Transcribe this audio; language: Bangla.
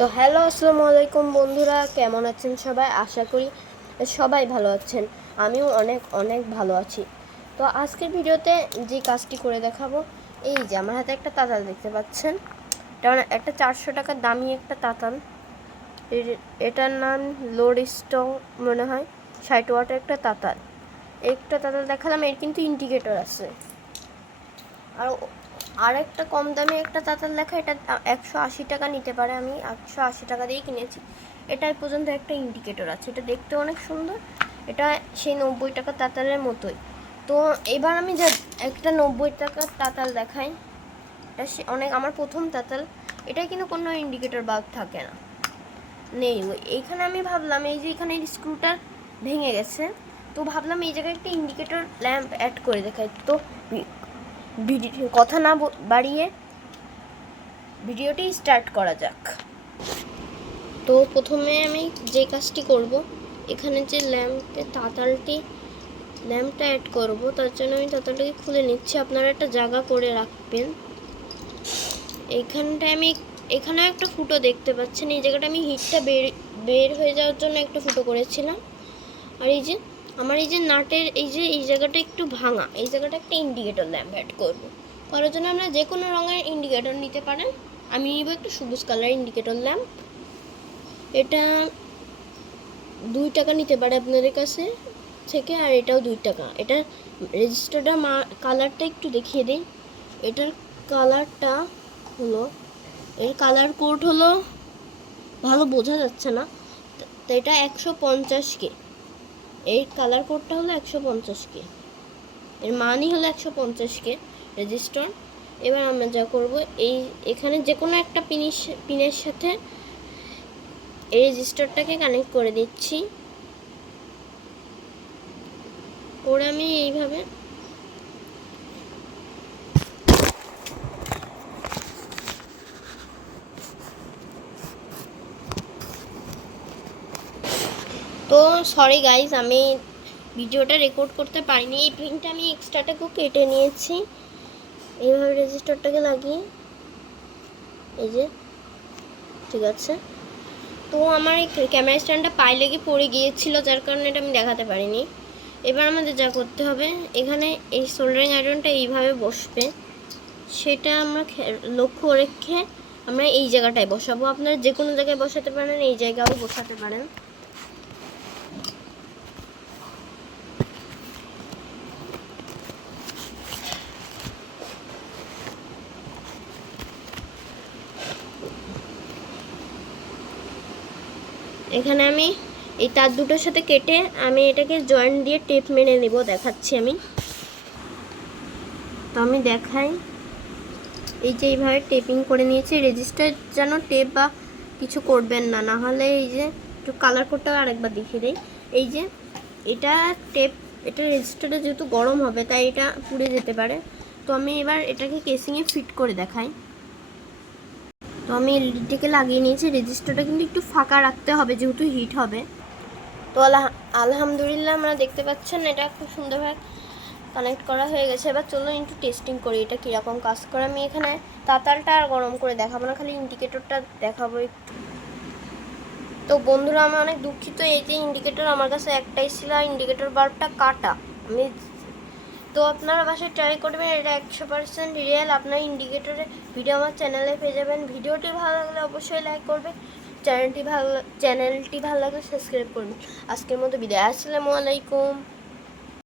তো হ্যালো আসসালামু আলাইকুম বন্ধুরা, কেমন আছেন সবাই? আশা করি সবাই ভালো আছেন। আমিও অনেক অনেক ভালো আছি। তো আজকের ভিডিওতে যে কাজটি করে দেখাবো, এই যে আমার হাতে একটা তাতাল দেখতে পাচ্ছেন। এটা একটা চারশো টাকার দামি একটা তাতাল। এটার নাম লোড মনে হয় ষাট ওয়াটের একটা তাতাল। একটা তাতাল দেখালাম, এর কিন্তু ইন্ডিকেটর আছে। আর আর একটা কম দামে একটা তাতাল লেখা, এটা একশো আশি টাকা নিতে পারে। আমি একশো আশি টাকা দিয়েই কিনেছি। এটাই পর্যন্ত একটা ইন্ডিকেটর আছে। এটা দেখতে অনেক সুন্দর। এটা সেই নব্বই টাকা তাতালের মতোই। তো এবার আমি যা একটা নব্বই টাকার তাতাল দেখাই। এটা সে অনেক, আমার প্রথম তাতাল এটা কিন্তু কোনো ইন্ডিকেটর বাল্ব থাকে না। নেই এইখানে আমি ভাবলাম, এই যে এখানে স্ক্রুটা ভেঙে গেছে, তো ভাবলাম এই জায়গায় একটা ইন্ডিকেটর ল্যাম্প অ্যাড করে দেখাই। তো ভিডিও, কথা না বাড়িয়ে ভিডিওটি স্টার্ট করা যাক। তো প্রথমে আমি যে কাজটি করব, এখানে যে ল্যাম্পে তাতালটি, ল্যাম্পটা অ্যাড করব, তার জন্য আমি তাতালটাকে খুলে নিচ্ছি। আপনারা একটা জায়গা করে রাখবেন। এইখানটায় আমি এখানে একটা ফুটো দেখতে পাচ্ছেন। এই জায়গাটা আমি হিটটা বের বের হয়ে যাওয়ার জন্য একটা ফুটো করেছিলাম। আর এই যে আমার এই যে নাটের এই যে, এই জায়গাটা একটু ভাঙা, এই জায়গাটা একটা ইন্ডিকেটর ল্যাম্প অ্যাড করব। করার জন্য আমরা যে কোনো রঙের ইন্ডিকেটর নিতে পারেন। আমি নিব একটু সবুজ কালার ইন্ডিকেটর ল্যাম্প এটা দুই টাকা নিতে পারে আপনাদের কাছে থেকে, আর এটাও দুই টাকা। এটা রেজিস্টারটা মা কালারটা একটু দেখিয়ে দিই। এটার কালারটা হলো, এর কালার কোড হলো, ভালো বোঝা যাচ্ছে না। তো এটা একশো পঞ্চাশ কে। এই কালার কোডটা হলো একশো পঞ্চাশ কে। এর মানই হলো একশো পঞ্চাশ কে রেজিস্টার এবার আমরা যা করব, এই এখানে যে কোনো একটা পিনিস পিনের সাথে এই রেজিস্টারটাকে কানেক্ট করে দিচ্ছি। করে আমি এইভাবে তো সরি গাইজ আমি ভিডিওটা রেকর্ড করতে পারিনি। এই প্রিন্টটা আমি এক্সট্রাটাকেও কেটে নিয়েছি। এইভাবে রেজিস্টারটাকে লাগিয়ে। এই যে, ঠিক আছে। তো আমার এই ক্যামেরা স্ট্যান্ডটা পায়ে লেগে পড়ে গিয়েছিল, যার কারণে এটা আমি দেখাতে পারিনি। এবার আমাদের যা করতে হবে, এখানে এই সোল্ডারিং আয়রনটা এইভাবে বসবে। সেটা আমরা লক্ষ্য রেখে আমরা এই জায়গাটায় বসাবো। আপনারা যে কোনো জায়গায় বসাতে পারেন, এই জায়গাও বসাতে পারেন। এখানে আমি এই তার দুটোর সাথে কেটে আমি এটাকে জয়েন্ট দিয়ে টেপ মেরে নেব, দেখাচ্ছি আমি। তো আমি দেখাই। এই যে এইভাবে টেপিং করে নিয়েছি রেজিস্টার যেন টেপ বা কিছু করবেন না না হলে এই যে একটু কালার করতে আরেকবার দেখিয়ে দিই। এই যে এটা টেপ এটা রেজিস্টারটা যেহেতু গরম হবে, তাই এটা পুড়ে যেতে পারে। তো আমি এবার এটাকে কেসিংয়ে ফিট করে দেখাই। তো আমি এলইডিটিকে লাগিয়ে নিয়েছি। রেজিস্টারটা কিন্তু একটু ফাঁকা রাখতে হবে, যেহেতু হিট হবে। তো আলহা, আলহামদুলিল্লাহ আমরা দেখতে পাচ্ছেন এটা খুব সুন্দরভাবে কানেক্ট করা হয়ে গেছে। এবার চলুন একটু টেস্টিং করি এটা কীরকম কাজ করে। আমি এখানে তাতালটা আর গরম করে দেখাবো না, খালি ইন্ডিকেটরটা দেখাবো একটু। তো বন্ধুরা, আমি অনেক দুঃখিত, এই যে ইন্ডিকেটর আমার কাছে একটাই ছিল ইন্ডিকেটর বাল্বটা কাটা। আমি তো আপনারা বাসায় ট্রাই করবেন, এটা একশো পার্সেন্ট রিয়েল আপনার ইন্ডিকেটরে ভিডিও আমার চ্যানেলে পেয়ে যাবেন। ভিডিওটি ভালো লাগলে অবশ্যই লাইক করবেন। চ্যানেলটি ভালো চ্যানেলটি ভালো লাগলে সাবস্ক্রাইব করবেন। আজকের মতো বিদায়। আসসালামু আলাইকুম।